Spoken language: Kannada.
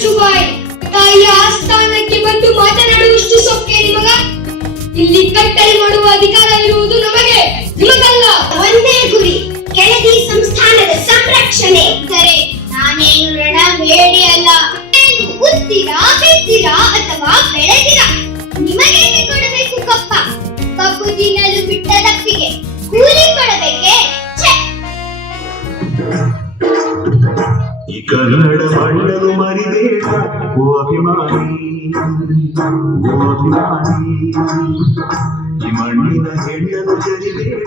ಚುಚ್ಚುಬಾಯಿ ತಾಯಿಯ ಆಸ್ಥಾನಕ್ಕೆ ಬಂದು ಮಾತನಾಡುವಷ್ಟು ಸೊಕ್ಕೆ ನಿಮಗ? ಇಲ್ಲಿ ಕಟ್ಟಳೆ ಮಾಡುವ ಅಧಿಕಾರ ಇರುವುದು ನಮಗೆ, ನಿಮಗಲ್ಲ. ಒಂದೇ ಗುರಿ, ಕೆಳದಿ ಸಂಸ್ಥಾನದ ಸಂರಕ್ಷಣೆ. ಸರಿ, ನಾನೇನು ರಣ ಹೇಳಿ ಅಲ್ಲ. ಉತ್ತೀರಾ, ಬಿತ್ತೀರಾ ಅಥವಾ ಬೆಳೆದಿರಾ, ನಿಮಗೇನೆ ಕೊಡಬೇಕು ಕಪ್ಪ. ಕಬ್ಬು ತಿನ್ನಲು ಬಿಟ್ಟ ತಪ್ಪಿಗೆ ಕೂಲಿ ಕೊಡಬೇಕೆ? ಈ ಕನ್ನಡ ಮಣ್ಣನ್ನು ಮರಿಬೇಡ ಓ ಅಭಿಮಾನಿ, ಓ ಅಭಿಮಾನಿ. ಈ ಮಣ್ಣಿನ ಹೆಣ್ಣನ್ನು ಜರಿಬೇಡ